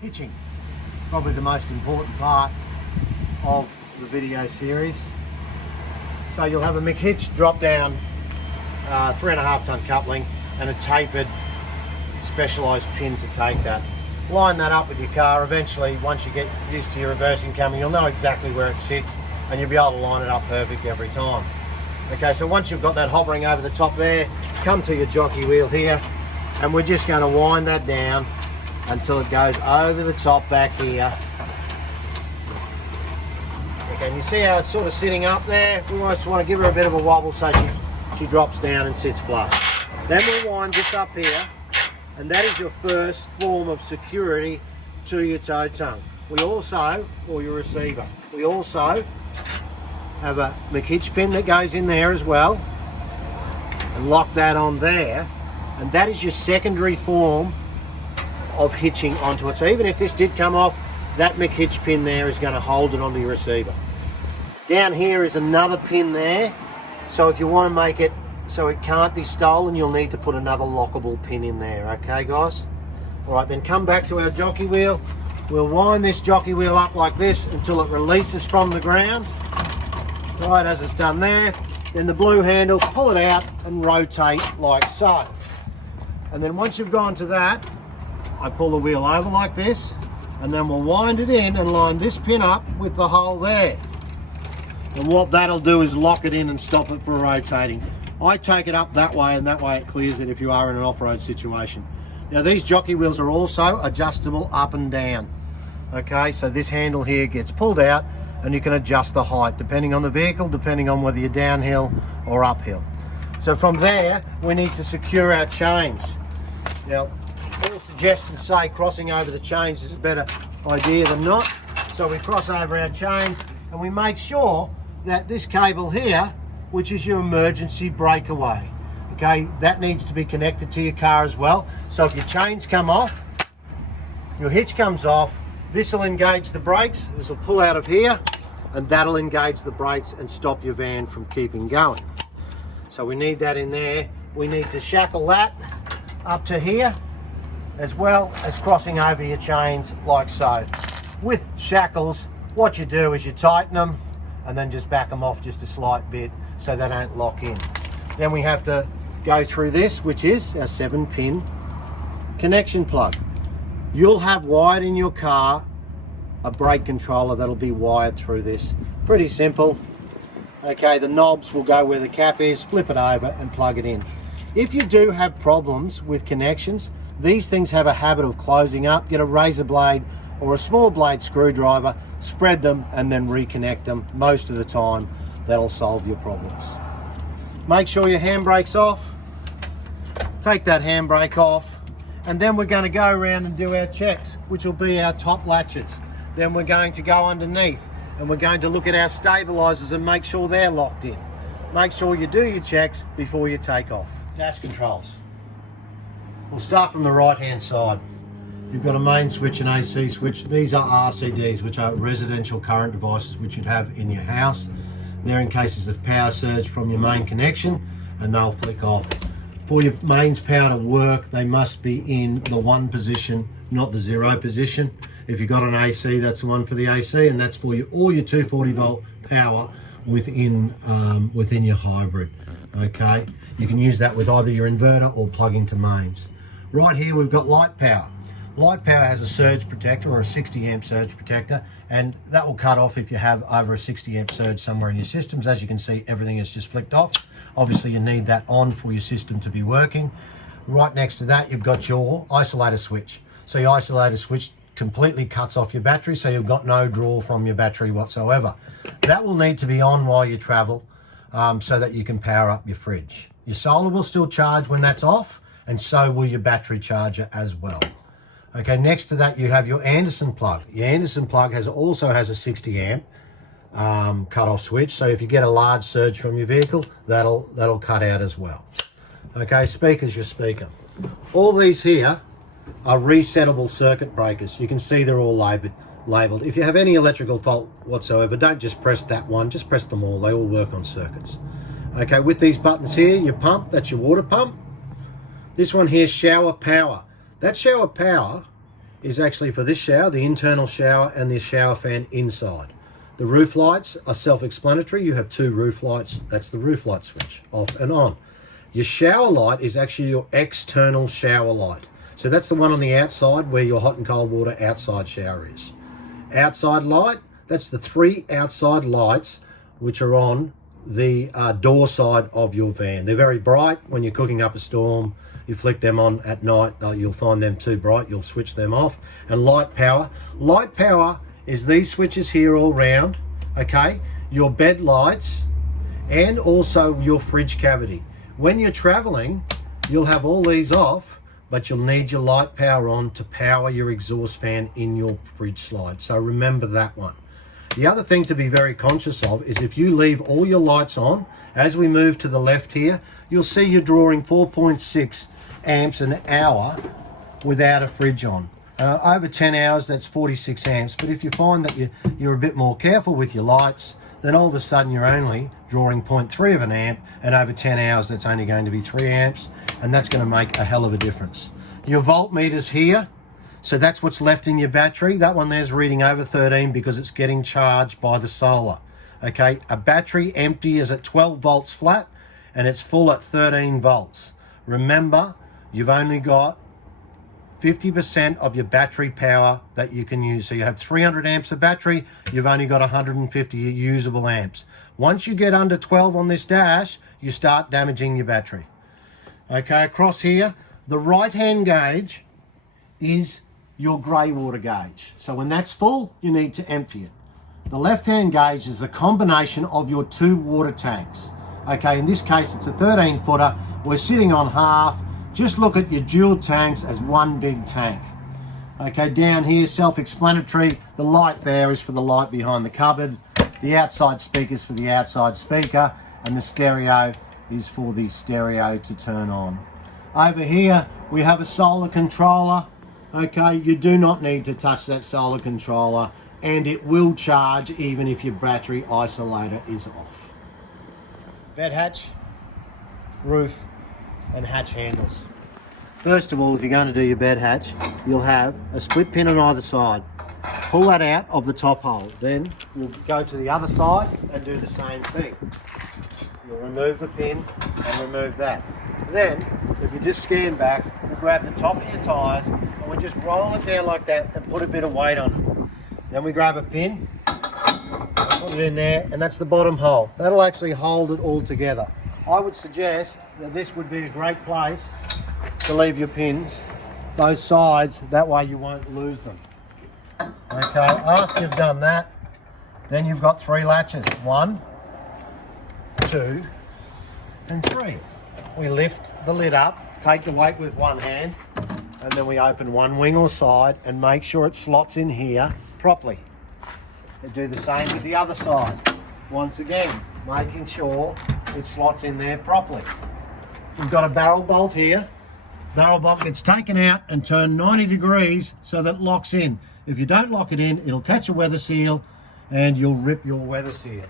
hitching. Probably the most important part of the video series. So you'll have a McHitch drop down 3.5 ton coupling and a tapered specialised pin to take that. Line that up with your car. Eventually, once you get used to your reversing camera, you'll know exactly where it sits and you'll be able to line it up perfect every time. Okay, so once you've got that hovering over the top there, come to your jockey wheel here, and we're just going to wind that down until it goes over the top back here. Okay, and you see how it's sort of sitting up there? We just want to give her a bit of a wobble so she drops down and sits flush. Then we'll wind this up here, and that is your first form of security to your tow tongue. We also, or your receiver, we also have a McHitch pin that goes in there as well, and lock that on there, and that is your secondary form of hitching onto it. So even if this did come off, that McHitch pin there is going to hold it onto your receiver. Down here is another pin there, so if you want to make it so it can't be stolen, you'll need to put another lockable pin in there. Okay guys? Alright, then come back to our jockey wheel. We'll wind this jockey wheel up like this until it releases from the ground. Right, as it's done there, then the blue handle, pull it out and rotate like so. And then once you've gone to that, I pull the wheel over like this, and then we'll wind it in and line this pin up with the hole there. And what that'll do is lock it in and stop it from rotating. I take it up that way, and that way it clears it if you are in an off-road situation. Now these jockey wheels are also adjustable up and down. Okay, so this handle here gets pulled out and you can adjust the height depending on the vehicle, depending on whether you're downhill or uphill. So from there, we need to secure our chains. Now, all suggestions say crossing over the chains is a better idea than not. So we cross over our chains and we make sure that this cable here, which is your emergency breakaway, okay, that needs to be connected to your car as well. So if your chains come off, your hitch comes off, this will engage the brakes, this will pull out of here, and that'll engage the brakes and stop your van from keeping going. So we need that in there. We need to shackle that up to here, as well as crossing over your chains like so. With shackles, what you do is you tighten them and then just back them off just a slight bit so they don't lock in. Then we have to go through this, which is our 7-pin connection plug. You'll have wired in your car a brake controller that'll be wired through this. Pretty simple. Okay, the knobs will go where the cap is, flip it over and plug it in. If you do have problems with connections, these things have a habit of closing up. Get a razor blade or a small blade screwdriver, spread them and then reconnect them. Most of the time, that'll solve your problems. Make sure your handbrake's off. Take that handbrake off. And then we're going to go around and do our checks, which will be our top latches. Then we're going to go underneath and we're going to look at our stabilizers and make sure they're locked in. Make sure you do your checks before you take off. Dash controls. We'll start from the right hand side. You've got a main switch and AC switch. These are RCDs, which are residential current devices, which you'd have in your house. They're in cases of power surge from your main connection, and they'll flick off. For your mains power to work, they must be in the 1 position, not the 0 position. If you've got an AC, that's the one for the AC, and that's for all your 240 volt power within your hybrid. Okay, you can use that with either your inverter or plug into mains. Right here we've got light power. Light power has a surge protector or a 60 amp surge protector, and that will cut off if you have over a 60 amp surge somewhere in your systems. As you can see, everything is just flicked off. Obviously you need that on for your system to be working. Right next to that you've got your isolator switch. So your isolator switch completely cuts off your battery, so you've got no draw from your battery whatsoever. That will need to be on while you travel so that you can power up your fridge. Your solar will still charge when that's off, and so will your battery charger as well. Okay, next to that you have your Anderson plug. Your Anderson plug also has a 60 amp cut-off switch, so if you get a large surge from your vehicle, that'll cut out as well. Okay, speaker's your speaker. All these here are resettable circuit breakers. You can see they're all labeled. If you have any electrical fault whatsoever, don't just press that one, just press them all. They all work on circuits. Okay, with these buttons here, your pump, that's your water pump. This one here, shower power. That shower power is actually for this shower, the internal shower and the shower fan inside. The roof lights are self-explanatory. You have 2 roof lights. That's the roof light switch, off and on. Your shower light is actually your external shower light. So that's the one on the outside where your hot and cold water outside shower is. Outside light, that's the 3 outside lights which are on the door side of your van. They're very bright. When you're cooking up a storm, you flick them on at night, you'll find them too bright, you'll switch them off. And light power. Light power is these switches here all round, okay? Your bed lights and also your fridge cavity. When you're traveling, you'll have all these off, but you'll need your light power on to power your exhaust fan in your fridge slide. So remember that one. The other thing to be very conscious of is if you leave all your lights on, as we move to the left here, you'll see you're drawing 4.6 amps an hour without a fridge on. Over 10 hours, that's 46 amps. But if you find that you're a bit more careful with your lights, then all of a sudden you're only drawing 0.3 of an amp, and over 10 hours, that's only going to be 3 amps, and that's going to make a hell of a difference. Your voltmeters here, so that's what's left in your battery. That one there's reading over 13 because it's getting charged by the solar. Okay, a battery empty is at 12 volts flat, and it's full at 13 volts. Remember, you've only got 50% of your battery power that you can use. So you have 300 amps of battery, you've only got 150 usable amps. Once you get under 12 on this dash, you start damaging your battery. Okay, across here, the right-hand gauge is your grey water gauge. So when that's full, you need to empty it. The left-hand gauge is a combination of your 2 water tanks. Okay, in this case, it's a 13-footer. We're sitting on half. Just look at your dual tanks as one big tank. Okay, down here, self-explanatory. The light there is for the light behind the cupboard. The outside speaker is for the outside speaker. And the stereo is for the stereo to turn on. Over here, we have a solar controller. Okay, you do not need to touch that solar controller, and it will charge even if your battery isolator is off. Bed hatch, roof, and hatch handles. First of all, if you're going to do your bed hatch, you'll have a split pin on either side. Pull that out of the top hole. Then you'll go to the other side and do the same thing. You'll remove the pin and remove that. Then, if you just scan back, we'll grab the top of your tyres and we just roll it down like that and put a bit of weight on it. Then we grab a pin, put it in there, and that's the bottom hole. That'll actually hold it all together. I would suggest that this would be a great place to leave your pins, both sides, that way you won't lose them. Okay, after you've done that, then you've got 3 latches. 1, 2, and 3. We lift the lid up, take the weight with one hand, and then we open one wing or side and make sure it slots in here properly. And do the same with the other side. Once again, making sure it slots in there properly. We've got a barrel bolt here. Barrel bolt gets taken out and turned 90 degrees so that it locks in. If you don't lock it in, it'll catch a weather seal and you'll rip your weather seal.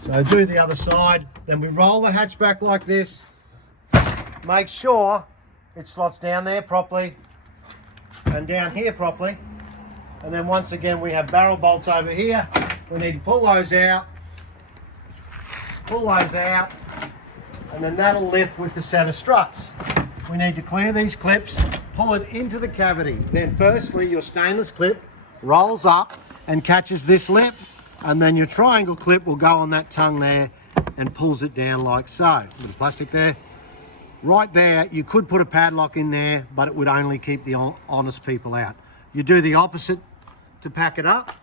So do the other side, then we roll the hatch back like this. Make sure it slots down there properly and down here properly. And then once again, we have barrel bolts over here. We need to pull those out, and then that'll lift with the set of struts. We need to clear these clips, pull it into the cavity. Then firstly, your stainless clip rolls up and catches this lip, and then your triangle clip will go on that tongue there and pulls it down like so. A bit of plastic there. Right there, you could put a padlock in there, but it would only keep the honest people out. You do the opposite to pack it up.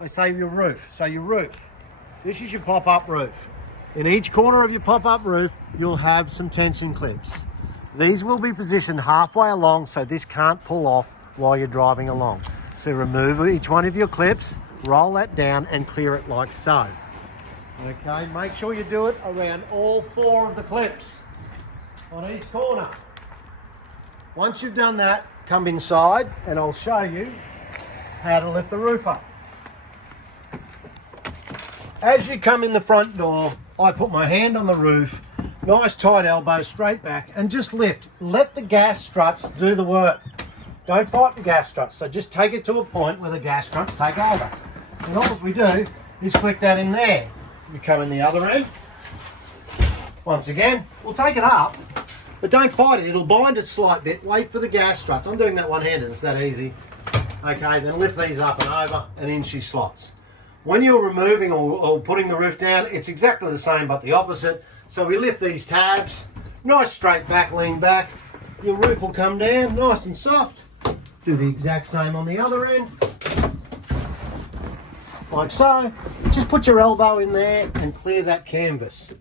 I say your roof. So your roof, this is your pop-up roof. In each corner of your pop-up roof, you'll have some tension clips. These will be positioned halfway along so this can't pull off while you're driving along. So remove each one of your clips, roll that down and clear it like so. Okay, make sure you do it around all 4 of the clips on each corner. Once you've done that, come inside and I'll show you how to lift the roof up. As you come in the front door, I put my hand on the roof, nice tight elbow, straight back, and just lift. Let the gas struts do the work. Don't fight the gas struts. So just take it to a point where the gas struts take over. And all we do is click that in there. You come in the other end. Once again, we'll take it up, but don't fight it. It'll bind a slight bit. Wait for the gas struts. I'm doing that one-handed. It's that easy. Okay, then lift these up and over, and in she slots. When you're removing or putting the roof down, it's exactly the same but the opposite. So we lift these tabs, nice straight back, lean back. Your roof will come down nice and soft. Do the exact same on the other end. Like so. Just put your elbow in there and clear that canvas.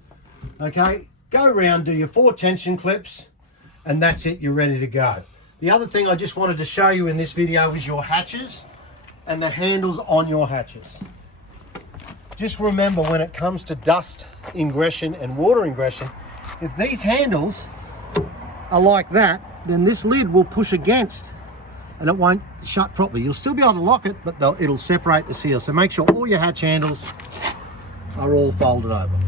Okay, go around, do your 4 tension clips, and that's it, you're ready to go. The other thing I just wanted to show you in this video is your hatches and the handles on your hatches. Just remember, when it comes to dust ingression and water ingression, if these handles are like that, then this lid will push against and it won't shut properly. You'll still be able to lock it, but it'll separate the seal. So make sure all your hatch handles are all folded over.